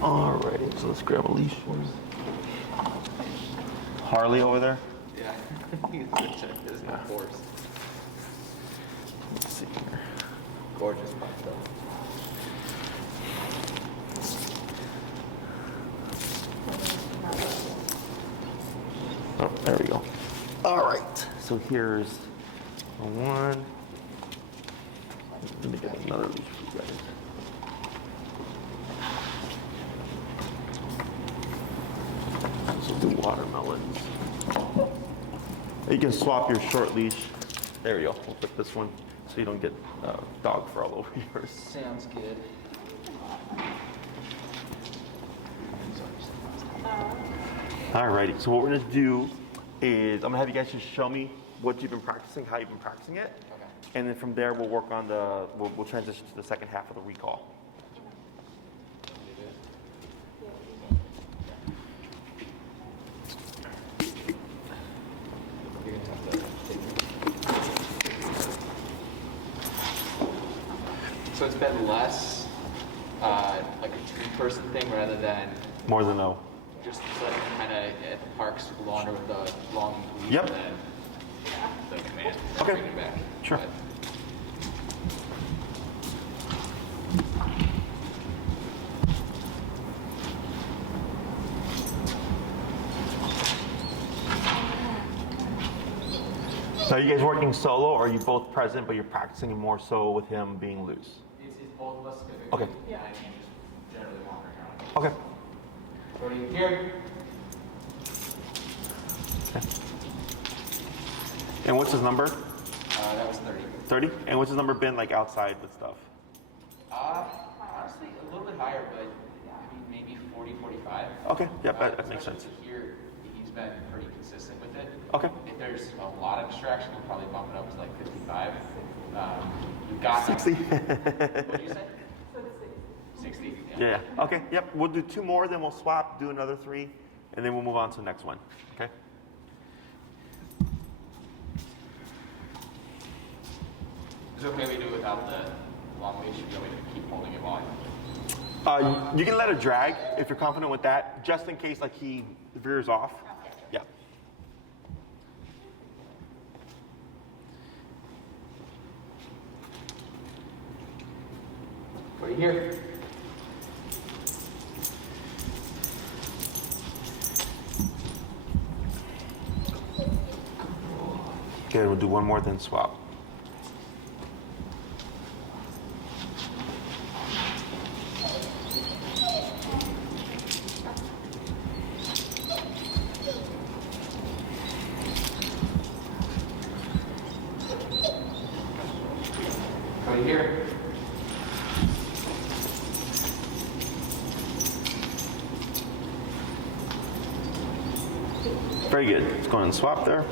Alrighty, so let's grab a leash. Harley over there? Yeah, there's no force. Let's see here. Gorgeous pup though. Oh, there we go. Alright, so here's one. Let me get another leash for you guys. So do watermelons. You can swap your short leash. There we go. We'll put this one so you don't get dog fur all over yours. Sounds good. Alrighty, so what we're gonna do is I'm gonna have you guys just show me what you've been practicing, how you've been practicing it. Okay. And then from there we'll work on we'll transition to the second half of the recall. So it's been less like a two-person thing rather than More than no. just like kind of at the parks wander with the long leash Yep. and then the command. Okay. Bring it back. Sure. But So are you guys working solo or are you both present but you're practicing more so with him being loose? it's both of us typically. Okay. Yeah, I mean just generally wandering around. Okay. Cody, here. And what's his number? That was 30. 30? And what's his number been like outside with stuff? Honestly, a little bit higher, but I mean, maybe 40, 45. Okay, yep, that makes sense. Especially here, he's been pretty consistent with it. Okay. If there's a lot of distraction, we'll probably bump it up to like 55. You've got 60. What did you say? 60. Yeah. Okay. Yep. We'll do two more, then we'll swap, do another 3, and then we'll move on to the next one. Okay. Is it okay if we do it without the long leash? You want me to keep holding it while You can let it drag if you're confident with that, just in case like he veers off. Yeah. Right here. Good. We'll do one more, then swap. Right here. Very good. Let's go ahead and swap there.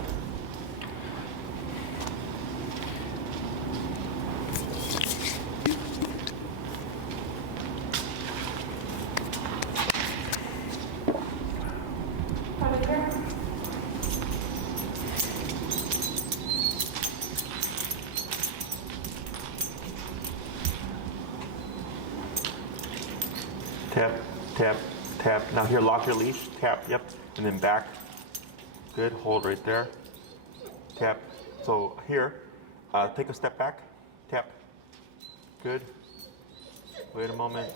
Tap, tap, tap. Now here, lock your leash. Tap, yep. And then back. Good, hold right there. Tap. So here, take a step back. Tap. Good. Wait a moment.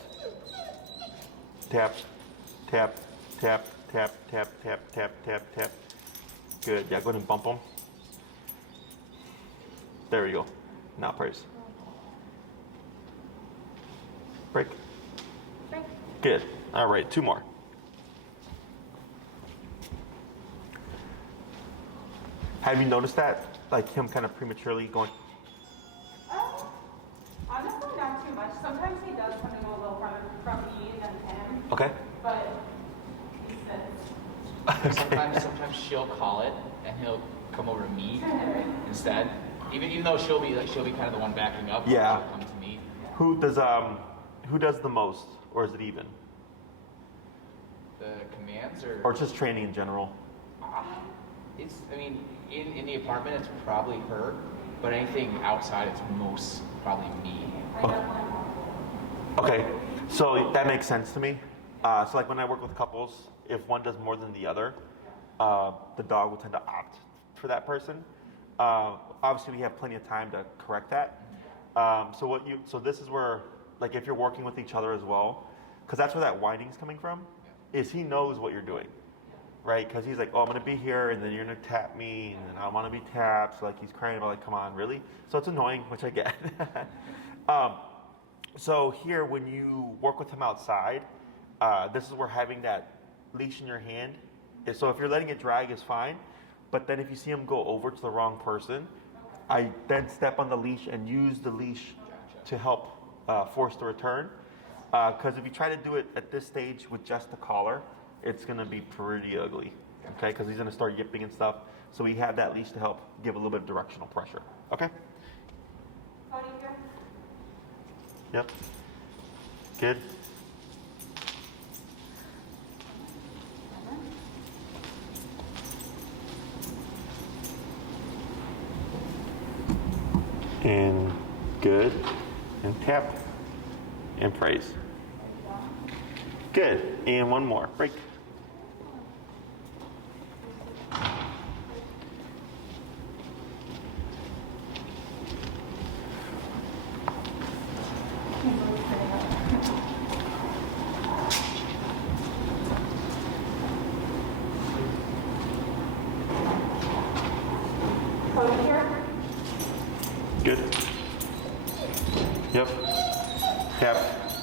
Tap, tap, tap, tap, tap, tap, tap, tap, tap. Good, yeah, go ahead and bump them. There we go. Now press. Break. Good. All right, 2 more. Have you noticed that? Like him kind of prematurely going? Honestly, not too much. Sometimes he does want to go a little farther from me than him, Okay. but he sits. Sometimes she'll call it and he'll come over to me instead. Even though she'll be kind of the one backing up. Yeah. She'll come to me. Who does the most, or is it even? The commands or Or just training in general? it's I mean in the apartment it's probably her, but anything outside it's most probably me. Okay, so that makes sense to me. So like when I work with couples, if one does more than the other, the dog will tend to opt for that person. Obviously, we have plenty of time to correct that. So this is where, like, if you're working with each other as well, because that's where that whining's coming from, is he knows what you're doing, right? Because he's like, oh, I'm gonna be here, and then you're gonna tap me, and then I want to be tapped. So like he's crying about, like, come on, really? So it's annoying, which I get. So here, when you work with him outside, this is where having that leash in your hand is. So if you're letting it drag is fine, but then if you see him go over to the wrong person, I then step on the leash and use the leash to help force the return. Because if you try to do it at this stage with just the collar, it's going to be pretty ugly. Okay, because he's going to start yipping and stuff. So we have that leash to help give a little bit of directional pressure. Okay. Kodi here. Yep. Good. And good. And tap. And praise. Good. And one more. Break. Kodi here. Good. Yep. Tap,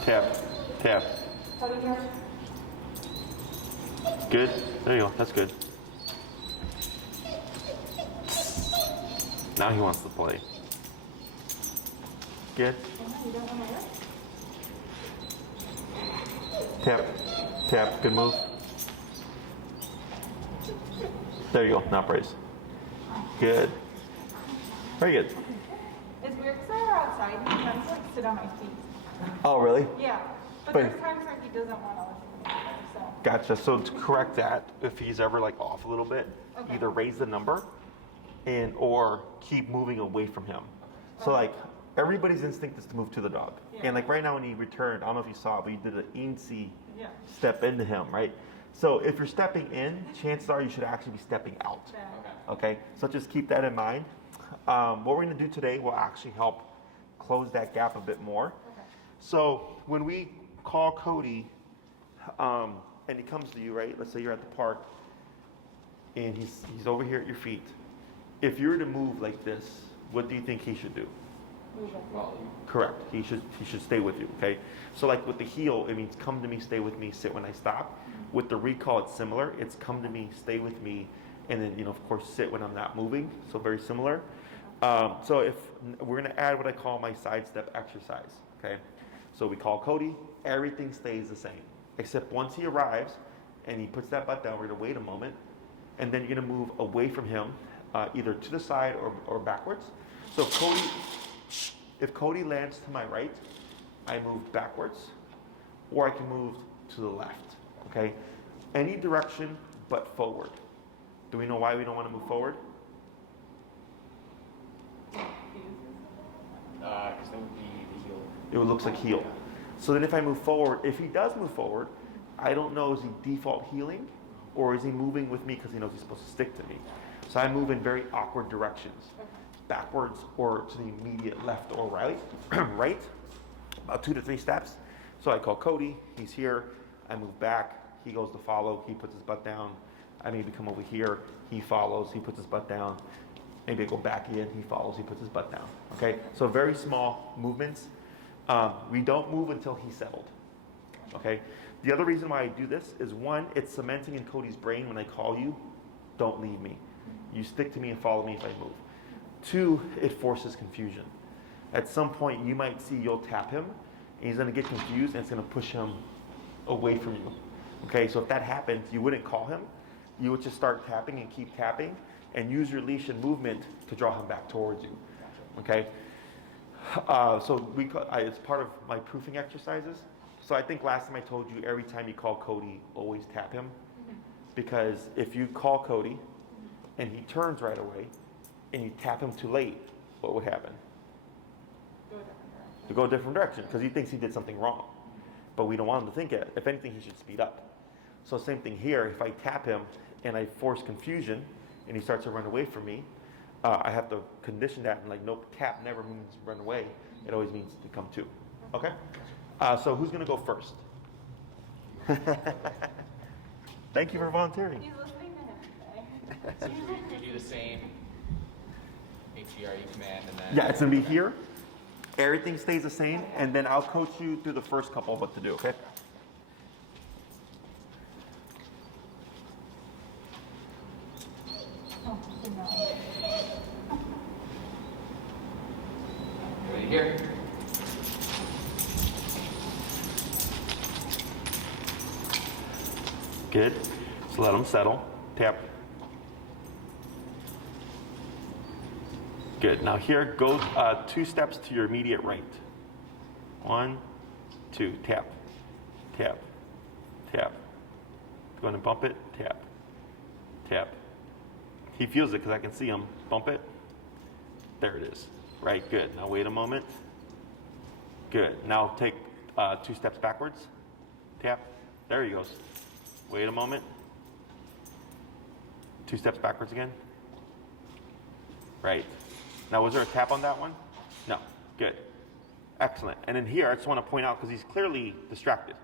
tap, tap. Kodi here. Good. There you go. That's good. Now he wants to play. Good. You don't want to work? Tap, tap. Good move. There you go. Now praise. Good. Very good. It's weird because I were outside and he tends to like sit on my feet. Oh, really? Yeah. But But- there's times where he doesn't want to listen to me. So. Gotcha. So to correct that, if he's ever like off a little bit, Okay. either raise the number and or keep moving away from him. So like everybody's instinct is to move to the dog. Yeah. And like right now when he returned, I don't know if you saw, but you did an eensy Yeah. step into him, right? So if you're stepping in, chances are you should actually be stepping out. Yeah. Okay, so just keep that in mind. What we're going to do today will actually help close that gap a bit more. Okay. So when we call Kodi, and he comes to you, right? Let's say you're at the park, and he's over here at your feet. If you were to move like this, what do you think he should do? Move it. Correct. He should stay with you. Okay. So like with the heel, it means come to me, stay with me, sit when I stop. With the recall, it's similar. It's come to me, stay with me, and then of course sit when I'm not moving. So very similar. So if we're gonna add what I call my sidestep exercise. Okay. So we call Kodi. Everything stays the same except once he arrives and he puts that butt down. We're gonna wait a moment, and then you're gonna move away from him, either to the side or backwards. So if Kodi lands to my right, I move backwards, or I can move to the left, okay? Any direction but forward. Do we know why we don't want to move forward? Because that would be the heel. It looks like heel. So then if I move forward, if he does move forward, I don't know, is he default healing, or is he moving with me because he knows he's supposed to stick to me? So I move in very awkward directions. Backwards or to the immediate left or right, right, about 2 to 3 steps. So I call Kodi, he's here, I move back, he goes to follow, he puts his butt down, I maybe come over here, he follows, he puts his butt down, maybe I go back in, he follows, he puts his butt down, okay? So very small movements. We don't move until he's settled, okay? The other reason why I do this is, one, it's cementing in Kodi's brain when I call you, don't leave me. You stick to me and follow me if I move. 2, it forces confusion. At some point, you might see you'll tap him, and he's going to get confused, and it's going to push him away from you. Okay, so if that happens, you wouldn't call him. You would just start tapping and keep tapping, and use your leash and movement to draw him back towards you. Okay, so it's part of my proofing exercises. So I think last time I told you, every time you call Kodi, always tap him, because if you call Kodi and he turns right away, and you tap him too late, what would happen? Go a different direction. To go a different direction, because he thinks he did something wrong. but we don't want him to think it. If anything, he should speed up. So same thing here. If I tap him and I force confusion and he starts to run away from me, I have to condition that and like, nope, tap never means run away. It always means to come to. Okay? So who's going to go first? Thank you for volunteering. He's listening to him today. So we do the same HERE command and then. Yeah, it's going to be here. Everything stays the same, and then I'll coach you through the first couple of what to do, okay? Ready here. Good. So let them settle. Tap. Good. Now here, go 2 steps to your immediate right. 1, 2. Tap. Tap. Tap. Go ahead and bump it. Tap. Tap. He feels it because I can see him. Bump it. There it is. Right. Good. Now wait a moment. Good. Now take 2 steps backwards. Tap. There he goes. Wait a moment. 2 steps backwards again. Right. Now, was there a tap on that one? No. Good. Excellent. And then here, I just want to point out, because he's clearly distracted,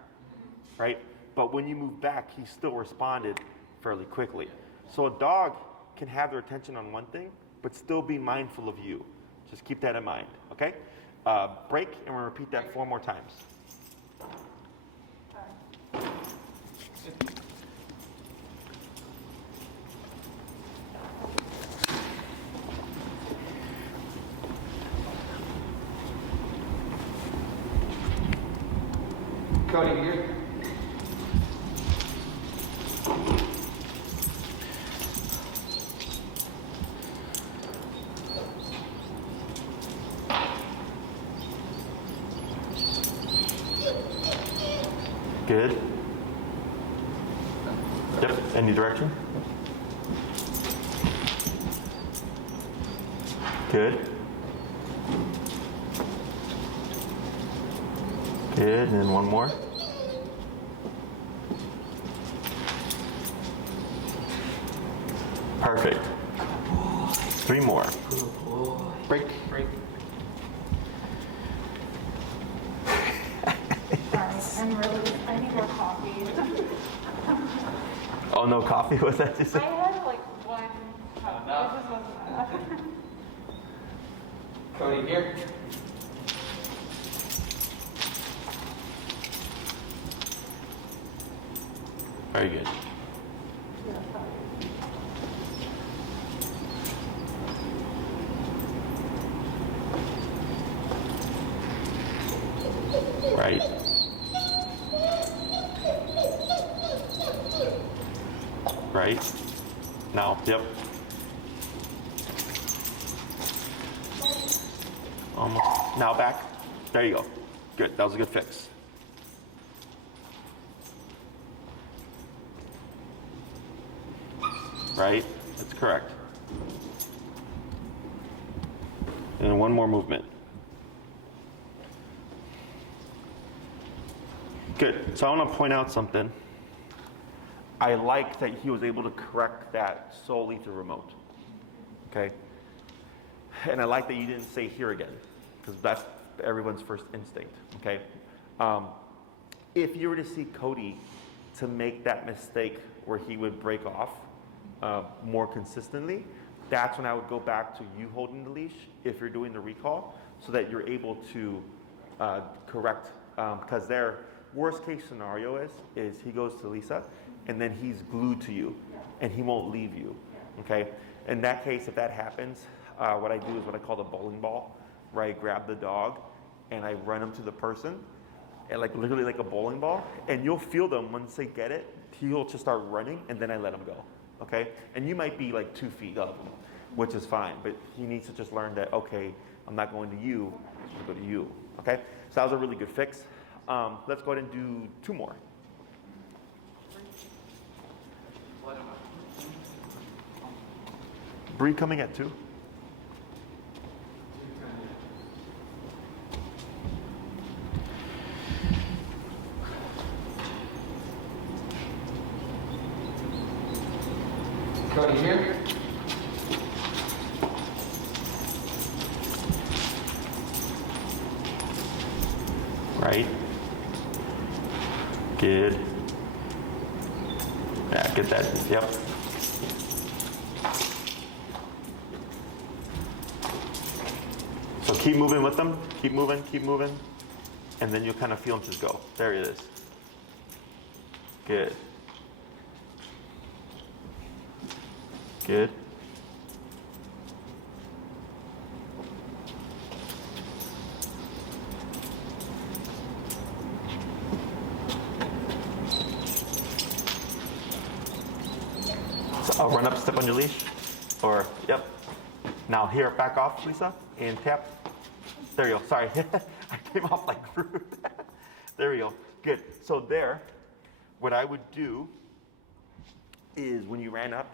right? But when you move back, he still responded fairly quickly. So a dog can have their attention on one thing, but still be mindful of you. Just keep that in mind, okay? Break, and we'll repeat that 4 more times. Kodi here. Good. Yep. Any direction? Good. Good. And then one more. Perfect. 3 more. Break. Break. I'm really, I need more coffee. Oh, no coffee? What's that you I said? had like 1 cup. Enough. It just wasn't enough. Kodi here. Very good. Right. Right. Now, yep. Almost. Now back. There you go. Good. That was a good fix. Right? That's correct. And then one more movement. Good. So I want to point out something. I like that he was able to correct that solely through remote. Okay? And I like that you didn't say here again, because that's everyone's first instinct. Okay? If you were to see Kodi to make that mistake where he would break off more consistently, that's when I would go back to you holding the leash if you're doing the recall, so that you're able to correct, because their worst case scenario is he goes to Lisa and then he's glued to you and he won't leave you. Okay? In that case, if that happens, what I do is what I call the bowling ball, where I grab the dog and I run him to the person, and like literally like a bowling ball, and you'll feel them once they get it, he'll just start running and then I let him go. Okay? And you might be like 2 feet of him, which is fine, but he needs to just learn that, okay, I'm not going to you, I'm just going to go to you. Okay? So that was a really good fix. Let's go ahead and do 2 more. Bree coming at 2. Cody, here. Right. Good. Yeah, get that. Yep. So keep moving with them. Keep moving, and then you'll kind of feel them just go. There it is. Good. Good. So I'll run up, step on your leash, or, yep. Now here, back off, Lisa, and tap. There you go, sorry. I came off like rude. There we go, good. So there, what I would do is when you ran up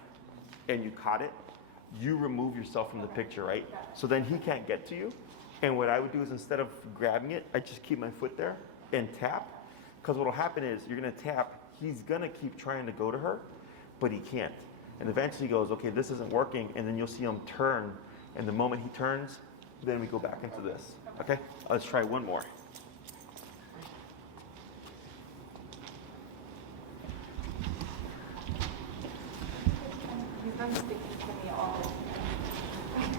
and you caught it, you remove yourself from the picture, right? So then he can't get to you. And what I would do is instead of grabbing it, I just keep my foot there and tap. Because what will happen is you're gonna tap, he's gonna keep trying to go to her, but he can't. And eventually he goes, okay, this isn't working, and then you'll see him turn. And the moment he turns, then we go back into this, okay? Let's try one more. He's been sticking to me all this time.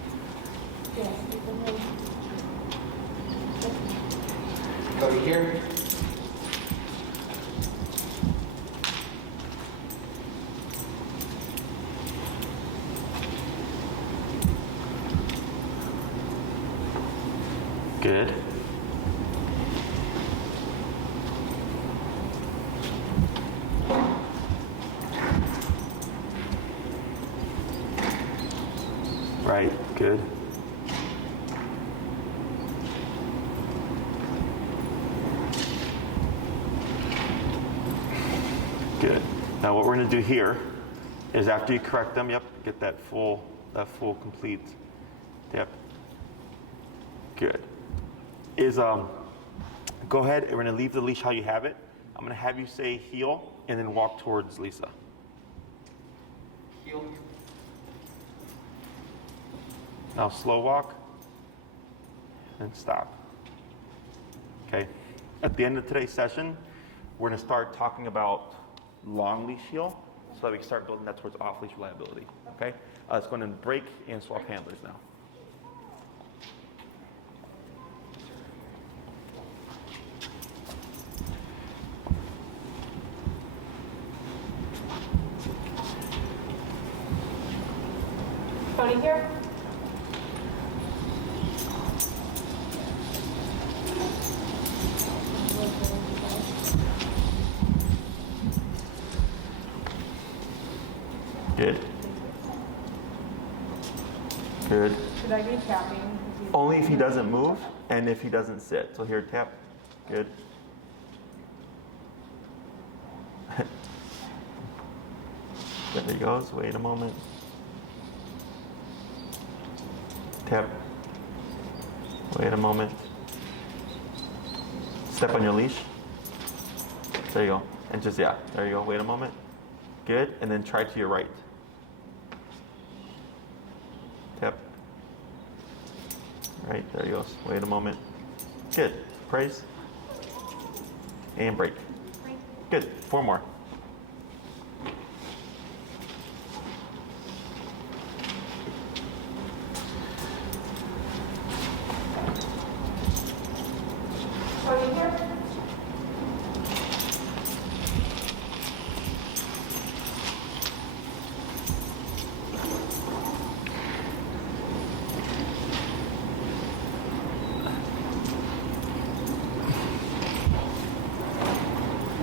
Yes, he's been really. Cody, here. Good. Right, good. Good. Now what we're going to do here is after you correct them, yep, get that full complete, yep. Good. Is go ahead and we're going to leave the leash how you have it. I'm going to have you say heel and then walk towards Lisa. Heel. Now slow walk and stop. Okay. At the end of today's session, we're going to start talking about long leash heel so that we can start building that towards off leash reliability. Okay. Let's go ahead and break and swap handlers now. Cody here. Good. Good. Should I be tapping? Only if he doesn't move and if he doesn't sit. So here, tap. Good. There he goes. Wait a moment. Tap. Wait a moment. Step on your leash. There you go. And just, yeah, there you go. Wait a moment. Good. And then try to your right. Tap. Right, there he goes. Wait a moment. Good. Praise. And break. Good. 4 more. Cody here.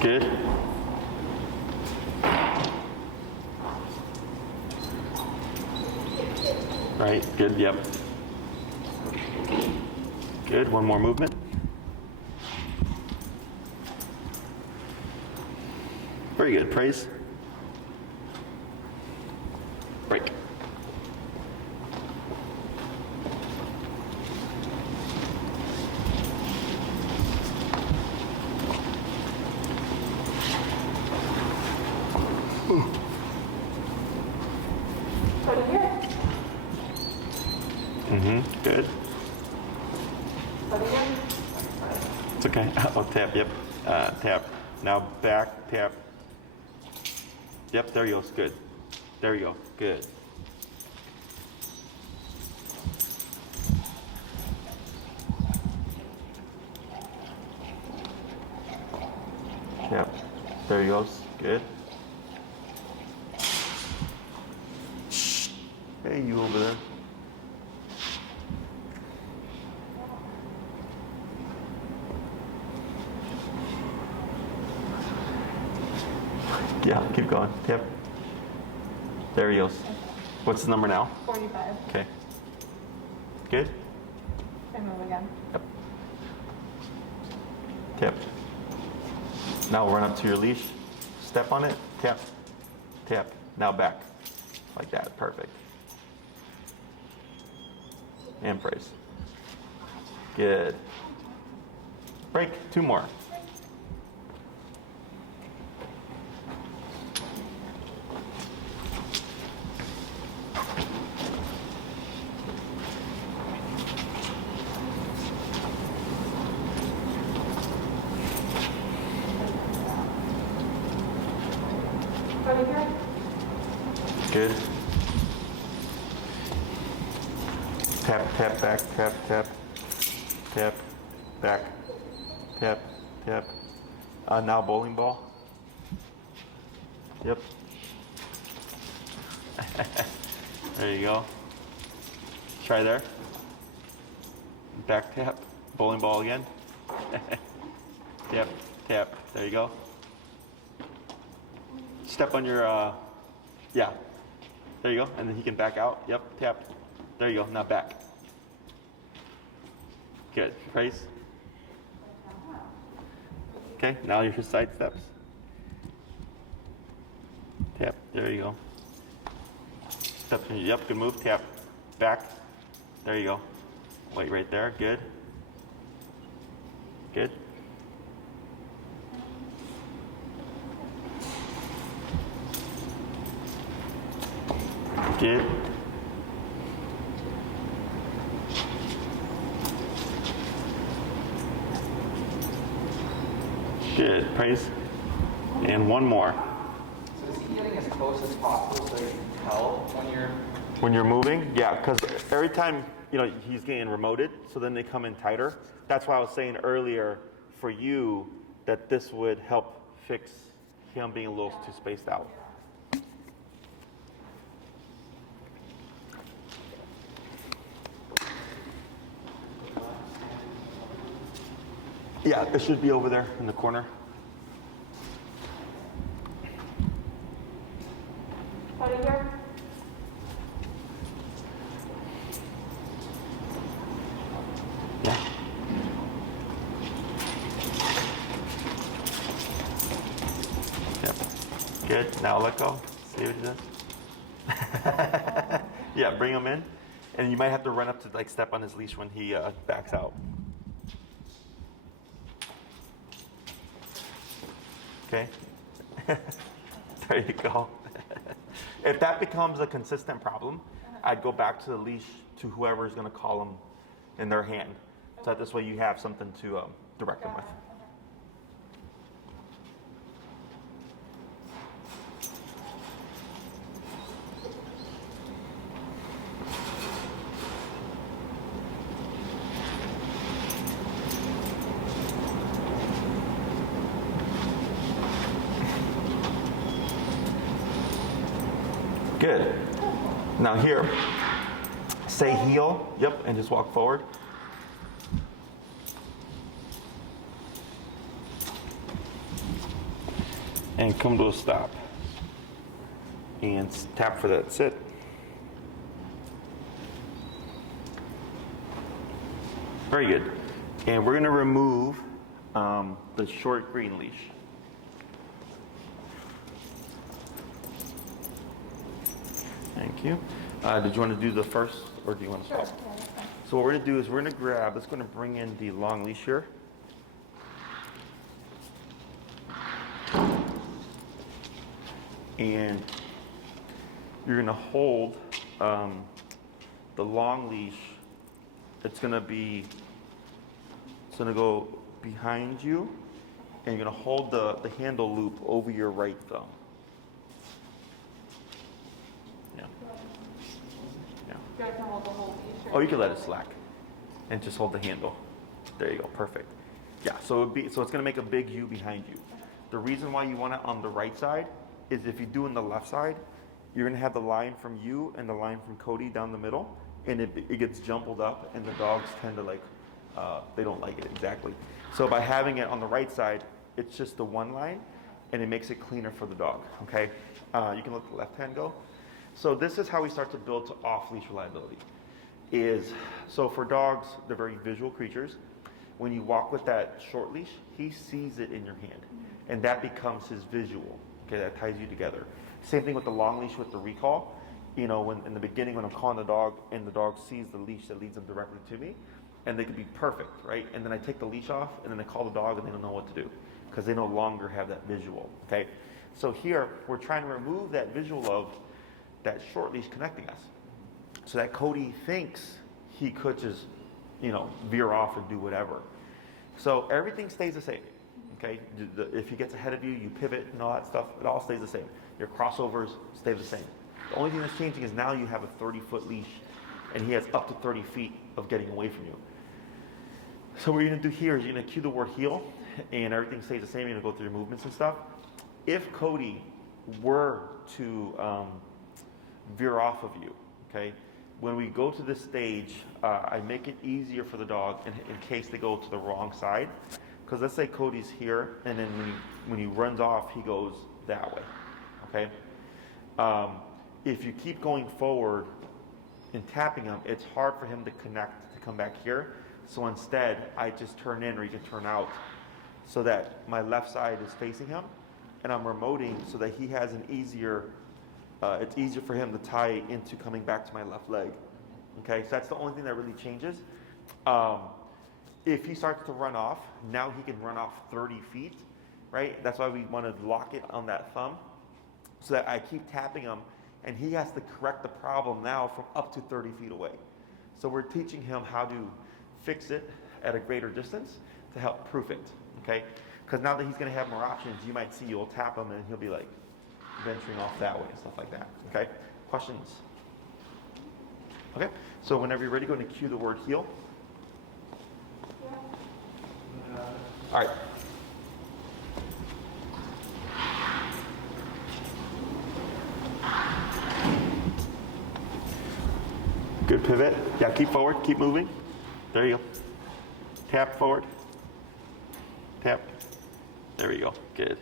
Good. Right, good, yep. Good, one more movement. Very good, praise. Break. But again, It's okay. Oh, tap, yep. Tap. Now back, tap. Yep, there you go. Good. There you go. Good. Yep. There he goes. Good. Hey, you over there. Yeah, keep going. Yep. There he goes. What's the number now? 45. Okay. Good? And move again. Yep. Tap. Now run up to your leash. Step on it. Tap. Tap. Now back. Like that. Perfect. And praise. Good. Break. 2 more. But again, Good. Tap, tap, back, tap, tap, tap, back, tap, tap. Now bowling ball. Yep. There you go. Try there. Back tap. Bowling ball again. Tap, tap. There you go. Step on your, yeah. There you go. And then he can back out. Yep, tap. There you go. Now back. Good. Praise. Okay, now your side steps. Tap. There you go. Step. Yep, good move. Tap. Back. There you go. Wait right there. Good. Good. Good. Good. Praise. And one more. So is he getting as close as possible so you can tell When you're moving, yeah, because every time, he's getting remoted, so then they come in tighter. That's why I was saying earlier for you that this would help fix him being a little too spaced out. Yeah, it should be over there in the corner. but again, Yeah. Yep. Good. Now let go. See what he does. Yeah, bring him in. And you might have to run up to step on his leash when he backs out. Okay. There you go. If that becomes a consistent problem, I'd go back to the leash to whoever is going to call him in their hand. So that this way you have something to direct them with. Good. Now here, say heel, yep, and just walk forward. And come to a stop. And tap for that sit. Very good. And we're gonna remove the short green leash. Thank you. Did you want to do the first, or do you want to stop? sure. Yeah, that's fine. So what we're going to do is we're going to grab, let's going to bring in the long leash here. And you're going to hold the long leash. It's going to be gonna go behind you, and you're gonna hold the handle loop over your right thumb. Yeah. Yeah. Do I can hold the whole leash? Oh, you can let it slack, and just hold the handle. There you go, perfect. Yeah, so it's gonna make a big U behind you. The reason why you want it on the right side is if you do on the left side, you're gonna have the line from you and the line from Kodi down the middle, and it gets jumbled up, and the dogs tend to they don't like it exactly. So by having it on the right side, it's just the one line, and it makes it cleaner for the dog, okay? You can let the left hand go. So this is how we start to build to off-leash reliability. So for dogs, they're very visual creatures. When you walk with that short leash, he sees it in your hand, and that becomes his visual, okay? That ties you together. Same thing with the long leash with the recall. You know, when in the beginning when I'm calling the dog and the dog sees the leash that leads them directly to me, and they could be perfect, right? And then I take the leash off, and then I call the dog, and they don't know what to do because they no longer have that visual, okay? So here, we're trying to remove that visual of that short leash connecting us so that Kodi thinks he could just, you know, veer off and do whatever. So everything stays the same, okay? If he gets ahead of you, you pivot and all that stuff, it all stays the same. Your crossovers stay the same. The only thing that's changing is now you have a 30-foot leash, and he has up to 30 feet of getting away from you. So what you're gonna do here is you're gonna cue the word heel, and everything stays the same. You're gonna go through your movements and stuff. If Kodi were to veer off of you, okay, when we go to this stage, I make it easier for the dog in case they go to the wrong side. Because let's say Kodi's here, and then when he runs off, he goes that way, okay? If you keep going forward and tapping him, it's hard for him to connect to come back here. So instead, I just turn in or you can turn out so that my left side is facing him, and I'm remoting so that he has an easier, it's easier for him to tie into coming back to my left leg. Okay, so that's the only thing that really changes. If he starts to run off, now he can run off 30 feet, right? That's why we want to lock it on that thumb so that I keep tapping him, and he has to correct the problem now from up to 30 feet away. So we're teaching him how to fix it at a greater distance to help proof it, okay? Because now that he's going to have more options, you might see you'll tap him and he'll be like venturing off that way and stuff like that, okay? Questions? Okay, so whenever you're ready, go ahead and cue the word heel. All right. Good pivot. Yeah, keep forward, keep moving. There you go. Tap forward. Tap. There we go. Good.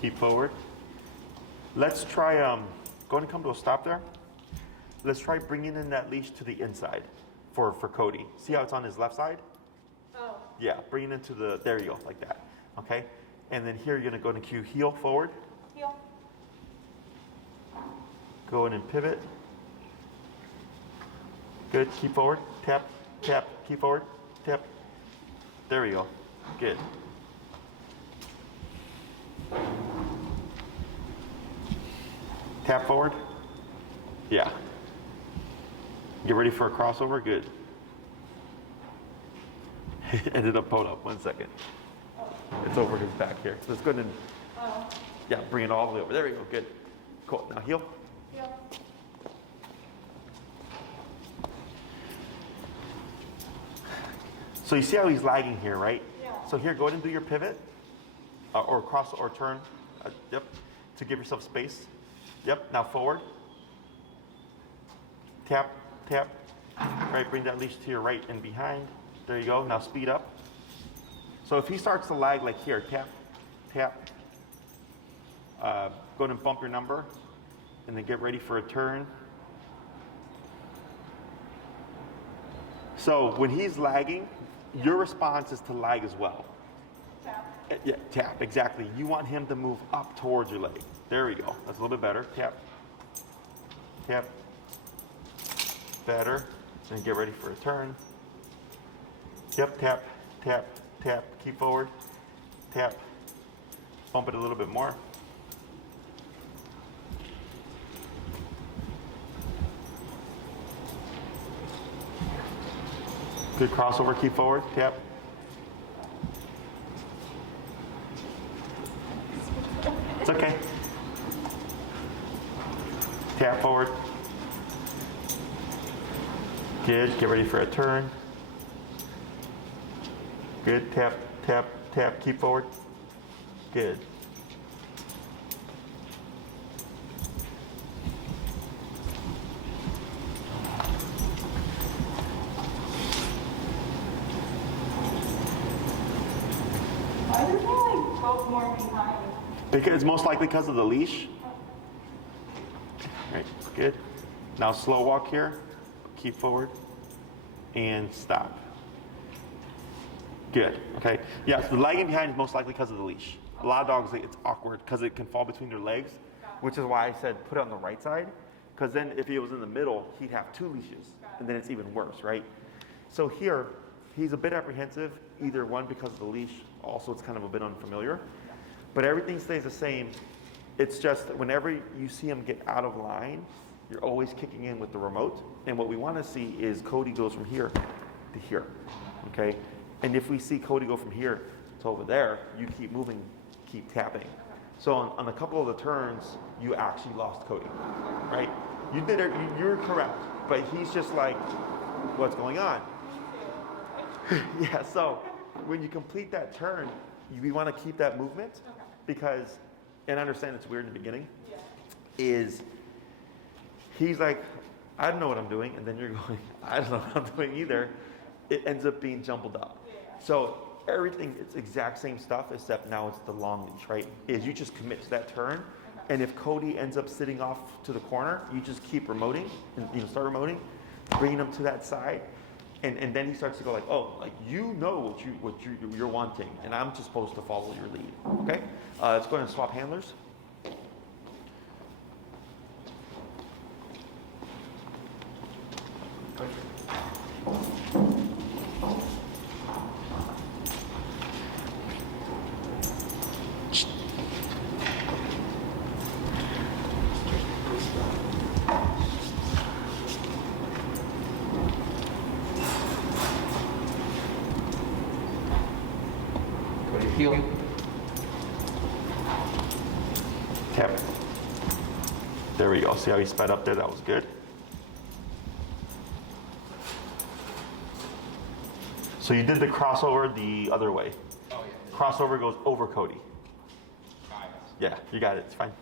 Keep forward. Let's try, go ahead and come to a stop there. Let's try bringing in that leash to the inside for Kodi. See how it's on his left side? Oh. Yeah, bring it into the, there you go, like that. Okay? And then here you're gonna go to cue heel forward. Heel. Go in and pivot. Good, keep forward. Tap, tap, keep forward. Tap. There we go. Good. Tap forward. Yeah. Get ready for a crossover. Good. Ended up pulling up. 1 second. It's over his back here. Let's go ahead and, yeah, bring it all the way over. There we go. Good. Cool. Now heel. Heel. So you see how he's lagging here, right? Yeah. So here, go ahead and do your pivot, or cross or turn. Yep. To give yourself space. Yep. Now forward. Tap, tap. Right. Bring that leash to your right and behind. There you go. Now speed up. So if he starts to lag like here, tap, tap. Go ahead and bump your number, and then get ready for a turn. So when he's lagging, your response is to lag as well. Tap. Yeah, tap, exactly. You want him to move up towards your leg. There we go. That's a little bit better. Tap. Tap. Better. And get ready for a turn. Yep, tap, tap, tap. Keep forward. Tap. Bump it a little bit more. Good crossover, keep forward, tap. It's okay. Tap forward. Good, get ready for a turn. Good, tap, tap, tap, keep forward. Good. Why do they like both more behind? Because most likely because of the leash. Right, good. Now slow walk here. Keep forward and stop. Good. Okay. Yeah. So the lagging behind is most likely because of the leash. A lot of dogs, it's awkward because it can fall between their legs, which is why I said put it on the right side. Because then if he was in the middle, he'd have two leashes, and then it's even worse, right? So here, he's a bit apprehensive. Either one because of the leash. Also, it's kind of a bit unfamiliar. But everything stays the same. It's just whenever you see him get out of line, you're always kicking in with the remote. And what we want to see is Kodi goes from here to here, okay? And if we see Kodi go from here to over there, you keep moving, keep tapping. So on a couple of the turns, you actually lost Kodi, right? You did it, you're correct, but he's just like, what's going on? Yeah, so when you complete that turn, we want to keep that movement because, and I understand it's weird in the beginning, is he's like, I don't know what I'm doing, and then you're going, I don't know what I'm doing either. It ends up being jumbled up. So everything, it's exact same stuff, except now it's the long leash, right? Is you just commit to that turn, and if Kodi ends up sitting off to the corner, you just keep remoting, and start remoting, bringing him to that side, and then he starts to go like, oh, like you know what you're wanting, and I'm just supposed to follow your lead. Okay, let's go ahead and swap handlers. Heel. Tap. There we go. See how he sped up there? That was good. So you did the crossover the other way. Oh, yeah. Crossover goes over Kodi. Got it. Yeah, you got it. It's fine.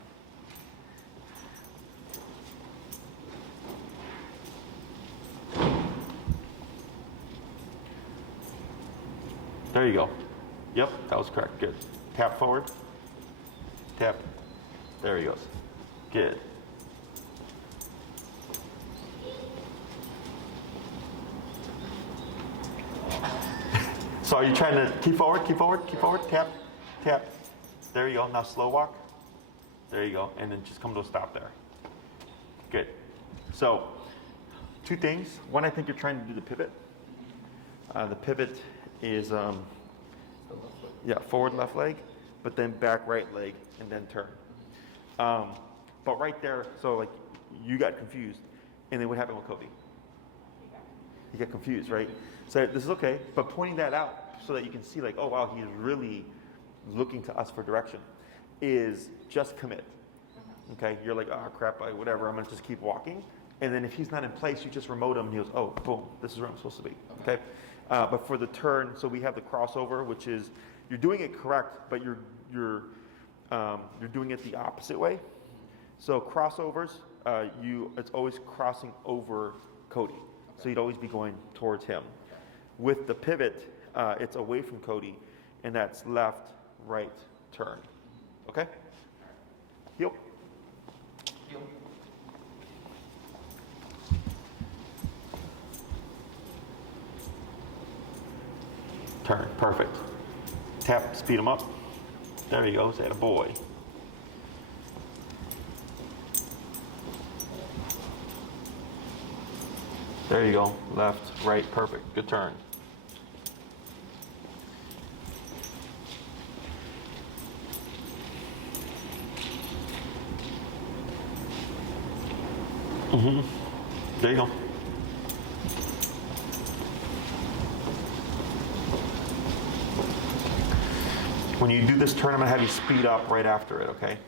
There you go. Yep, that was correct. Good. Tap forward. Tap. There he goes. Good. So are you trying to keep forward, keep forward, keep forward, tap, tap. There you go. Now slow walk. There you go. And then just come to a stop there. Good. So two things. One, I think you're trying to do the pivot. The pivot is forward left leg, but then back right leg, and then turn. But right there, so like you got confused, and then what happened with Kodi? You get confused, right? So this is okay, but pointing that out so that you can see like, oh wow, he's really looking to us for direction, is just commit. Okay, you're like, oh crap, whatever, I'm gonna just keep walking. And then if he's not in place, you just remote him, and he goes, oh, boom, this is where I'm supposed to be, okay? But for the turn, so we have the crossover, which is, you're doing it correct, but you're doing it the opposite way. So crossovers, it's always crossing over Kodi. So you'd always be going towards him. With the pivot, it's away from Kodi, and that's left, right, turn. Okay? Heel. Heel. Turn, perfect. Tap, speed him up. There he goes, atta boy. There you go, left, right, perfect, good turn. There you go. When you do this turn, I'm gonna have you speed up right after it, okay?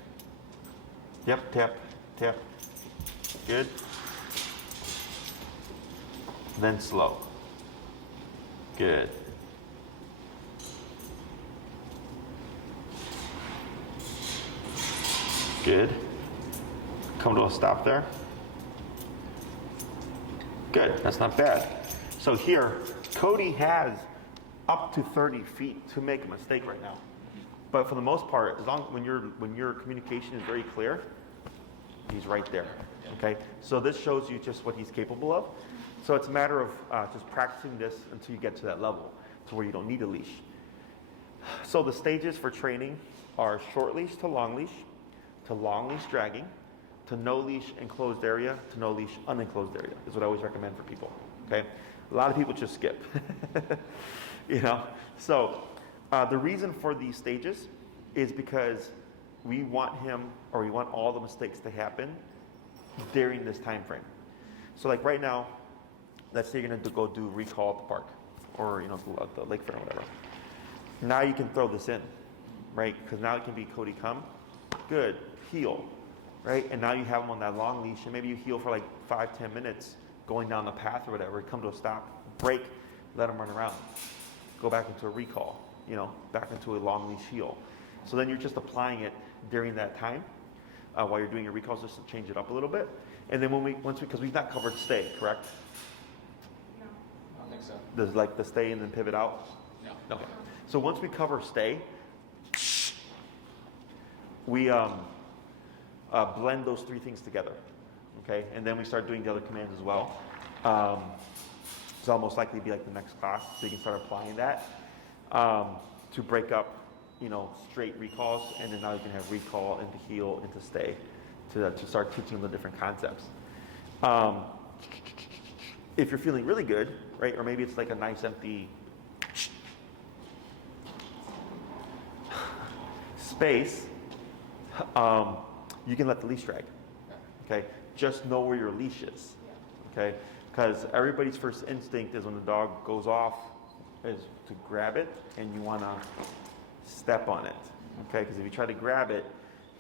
Yep, tap, tap. Good. Then slow. Good. Good. Come to a stop there. Good, that's not bad. So here, Kodi has up to 30 feet to make a mistake right now. But for the most part, as long when your communication is very clear, he's right there. Okay? So this shows you just what he's capable of. So it's a matter of just practicing this until you get to that level, to where you don't need a leash. So the stages for training are short leash to long leash dragging, to no leash enclosed area, to no leash unenclosed area is what I always recommend for people. Okay? A lot of people just skip. You know? So the reason for these stages is because we want him, or we want all the mistakes to happen during this time frame. So like right now, let's say you're gonna go do recall at the park, or you know, the lake fair or whatever. Now you can throw this in, right? Because now it can be Kodi come, good, heel, right? And now you have him on that long leash, and maybe you heel for like 5-10 minutes going down the path or whatever, come to a stop, break, let him run around, go back into a recall, you know, back into a long leash heel. So then you're just applying it during that time while you're doing your recalls, just to change it up a little bit. And then because we've not covered stay, correct? No. I don't think so. There's like the stay and then pivot out? No. Okay. So once we cover stay, we blend those three things together, okay? And then we start doing the other commands as well. It's almost likely to be like the next class, so you can start applying that to break up, you know, straight recalls, and then now you can have recall into heel, into stay, to start teaching them the different concepts. If you're feeling really good, right, or maybe it's like a nice empty space, you can let the leash drag, okay? Just know where your leash is, okay? Because everybody's first instinct is when the dog goes off is to grab it, and you want to step on it, okay? Because if you try to grab it,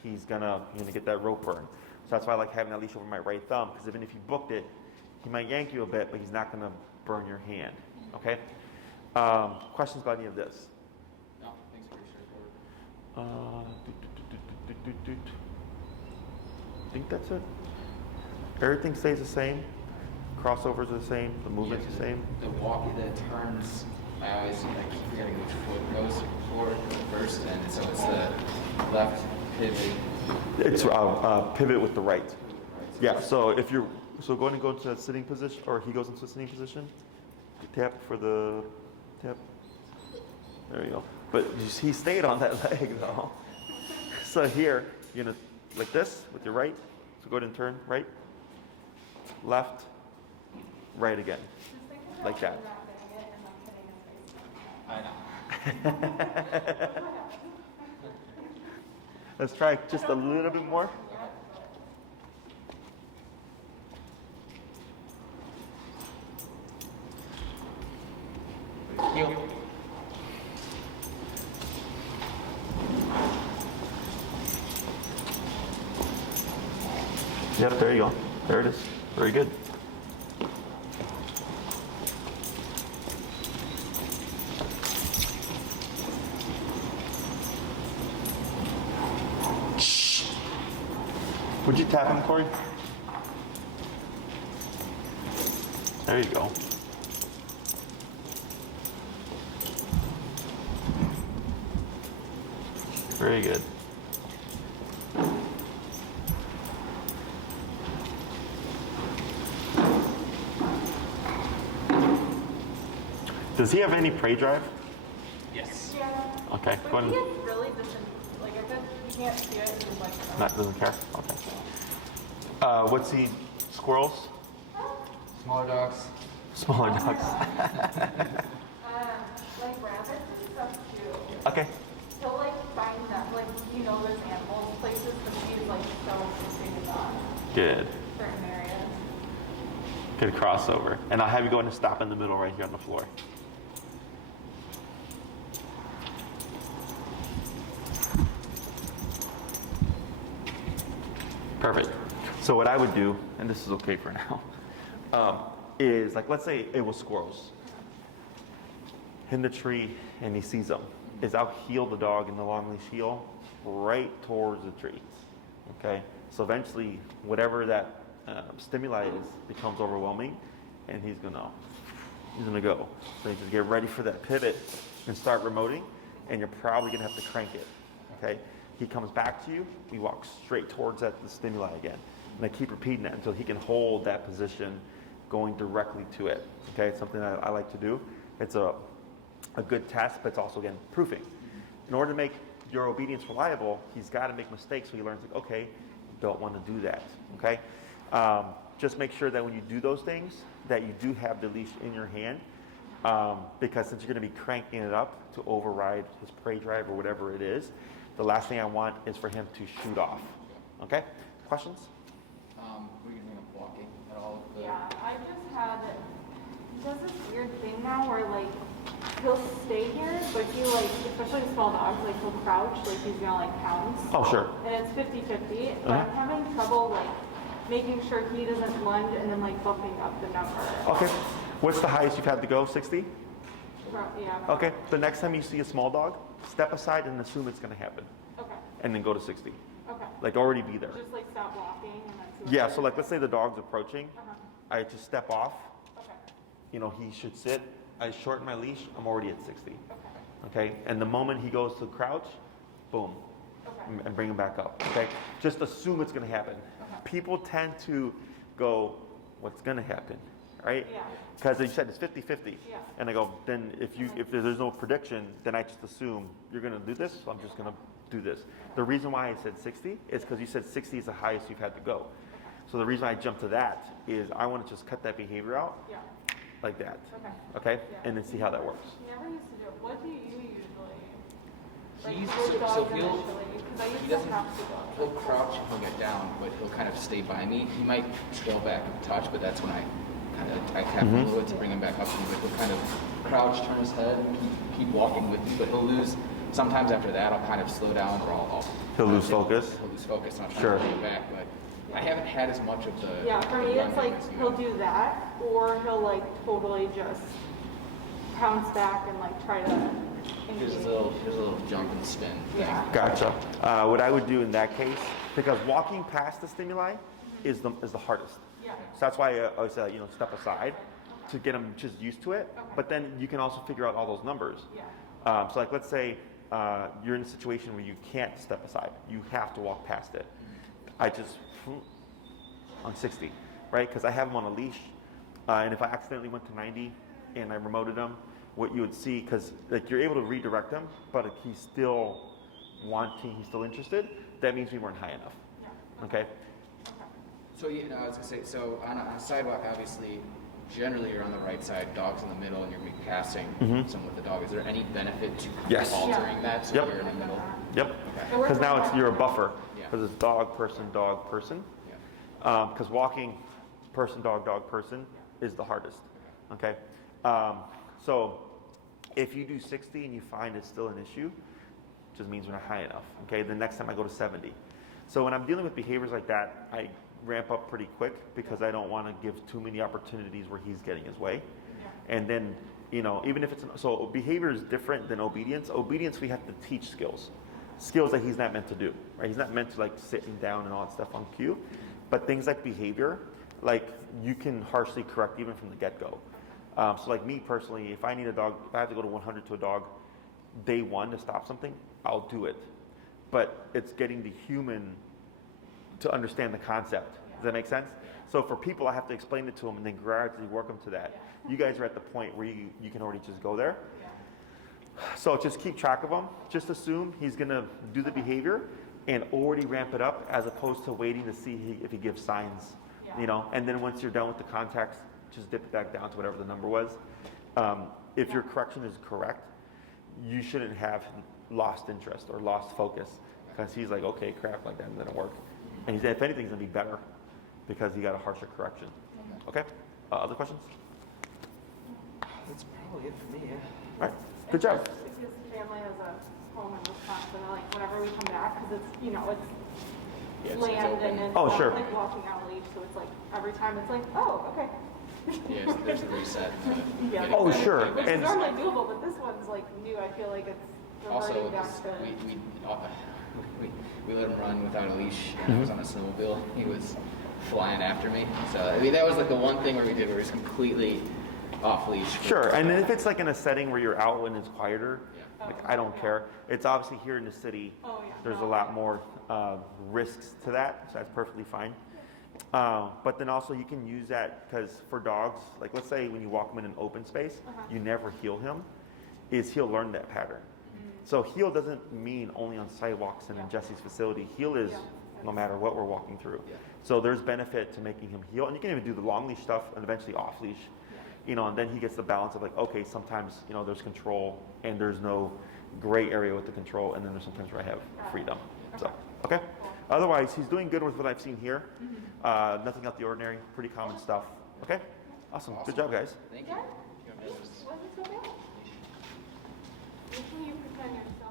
you're gonna get that rope burn. So that's why I like having that leash over my right thumb, because even if you booked it, he might yank you a bit, but he's not gonna burn your hand, okay? Questions about any of this? No, things are pretty straightforward. I think that's it. Everything stays the same. Crossovers are the same. The movement's the same. The walk that turns, I keep forgetting which foot goes forward first, and so it's the left pivot. It's pivot with the right. Yeah. So if you're go into a sitting position, or he goes into a sitting position, tap for the tap. There you go. But he stayed on that leg though. So here, you're gonna like this with your right. So go ahead and turn right, left, right again, like that. I know. Let's try just a little bit more. Heel. Yep, there you go. There it is. Very good. Would you tap him, Corey? There you go. Very good. Does he have any prey drive? Yes. Yeah. Okay, go But ahead. he is really just, like I said, you can't see it, he's like, Not doesn't care. Okay. What's he? Squirrels? Smaller dogs. Smaller dogs. like rabbits and stuff too. Okay. He'll like find that, like, you know, there's animals, places, but she's like so fixated on Good. certain areas. Good crossover. And I'll have you go in and stop in the middle right here on the floor. Perfect. So what I would do, and this is okay for now, is like, let's say it was squirrels in the tree and he sees them, is I'll heel the dog in the long leash heel right towards the trees. Okay? So eventually, whatever that stimuli is becomes overwhelming, and he's gonna go. So you just get ready for that pivot and start remoting, and you're probably gonna have to crank it. Okay? He comes back to you, we walk straight towards the stimuli again. And I keep repeating that until he can hold that position going directly to it. Okay? It's something that I like to do. It's a good test, but it's also, again, proofing. In order to make your obedience reliable, he's got to make mistakes so he learns, like, okay, don't want to do that. Okay? Just make sure that when you do those things, that you do have the leash in your hand, because since you're going to be cranking it up to override his prey drive or whatever it is, the last thing I want is for him to shoot off. Okay? Questions? Were you going to walking at all? Yeah, I just had, he does this weird thing now where like, he'll stay here, but he like, especially small dogs, like he'll crouch, like he's gonna like pounce. Oh, sure. And it's 50-50, but I'm having trouble like making sure he doesn't lunge and then like bumping up the number. Okay. What's the highest you've had to go? 60? Yeah. Okay. The next time you see a small dog, step aside and assume it's going to happen. Okay. And then go to 60. Okay. Like already be there. Just like stop walking and then. Yeah. So like let's say the dog's approaching. I just step off. Okay. You know, he should sit. I shorten my leash. I'm already at 60. Okay. Okay. And the moment he goes to crouch, boom. Okay. And bring him back up. Okay. Just assume it's going to happen. People tend to go, what's going to happen? Right? Yeah. Because you said it's 50-50. Yeah. And I go, then if there's no prediction, then I just assume you're going to do this, so I'm just going to do this. The reason why I said 60 is because you said 60 is the highest you've had to go. So the reason I jumped to that is I want to just cut that behavior out like that. Okay? Yeah. And then see how that works. Never used to do it. What do you usually? He's with dogs so he'll initially? 'Cause I used he to doesn't have to go. he'll crouch and he'll get down, but he'll kind of stay by me. He might go back and touch, but that's when I tap him a little bit to bring him back up to me. But he'll kind of crouch, turn his head, and keep walking with me. But he'll lose. Sometimes after that, I'll kind of slow down, or He'll lose focus. He'll lose focus. And I'll try Sure. to bring him back, but I haven't had as much of the. Yeah, for me it's like he'll do that, or he'll like totally just pounce back and like try to engage. Here's a little jump and spin. Yeah. Gotcha. What I would do in that case, because walking past the stimuli is the hardest. Yeah. So that's why I always say, step aside to get them just used to it. Okay. But then you can also figure out all those numbers. Yeah. So like let's say you're in a situation where you can't step aside. You have to walk past it. I just, on 60, right? Because I have him on a leash. And if I accidentally went to 90 and I remoted him, what you would see, because like you're able to redirect him, but if he's still wanting, he's still interested, that means we weren't high enough. Yeah. Okay? So I was gonna say, so on a sidewalk, obviously, generally you're on the right side, dog's in the middle, and you're passing someone with the dog. Is there any benefit to Yes. altering that so Yep. you're in the middle? Yep. Okay. Because now you're a buffer. Yeah. Because it's dog, person, dog, person. Yeah. Because walking person, dog, dog, person is the hardest. Okay? So if you do 60 and you find it's still an issue, it just means we're not high enough. Okay? The next time I go to 70. So when I'm dealing with behaviors like that, I ramp up pretty quick because I don't want to give too many opportunities where he's getting his way. And then, even if so behavior is different than obedience. Obedience, we have to teach skills that he's not meant to do, right? He's not meant to like sitting down and all that stuff on cue. But things like behavior, like you can harshly correct even from the get-go. So like me personally, if I need a dog, if I have to go to 100 to a dog day one to stop something, I'll do it. But it's getting the human to understand the concept. Does that make sense? So for people, I have to explain it to them and then gradually work them to that. You guys are at the point where you can already just go there. So just keep track of him. Just assume he's going to do the behavior and already ramp it up as opposed to waiting to see if he gives signs. And then once you're done with the context, just dip it back down to whatever the number was. If your correction is correct, you shouldn't have lost interest or lost focus because he's like, okay, crap, like that didn't work. And he said, if anything, it's going to be better because he got a harsher correction. Okay? Other questions? That's probably it for me. All right. Good job. His family has a home in Wisconsin, and like whenever we come back, because it's it's land open. and then Oh, sure. like walking out leash, so it's like every time it's like, oh, okay. Yeah, so there's a reset. Yeah. getting Oh, back- sure. getting back Which to is the normally swing. doable, but this one's like new. I feel like it's Also, reverting back this- to. we let him run without a leash, and I was on a snowmobile. He was flying after me. So I mean, that was like the one thing where we did where he's completely off leash. Sure, and if it's like in a setting where you're out when it's quieter, Yeah. like I don't care. It's obviously here in the city. Oh, yeah. There's a No. lot more risks to that, so that's perfectly fine. But then also you can use that because for dogs, like let's say when you walk them in an open space, you never heel him, is he'll learn that pattern. So heel doesn't mean only on sidewalks and in Jesse's facility. Heel is no matter what we're walking through. Yeah. So there's benefit to making him heel, and you can even do the long leash stuff and eventually off leash. And then he gets the balance of like, okay, sometimes there's control and there's no gray area with the control, and then there's sometimes where I have freedom. So okay. Otherwise, he's doing good with what I've seen here. Nothing out the ordinary, pretty common stuff. Okay, awesome. Good job, guys. Thank you. Yeah. Wasn't so bad. Usually you pretend yourself.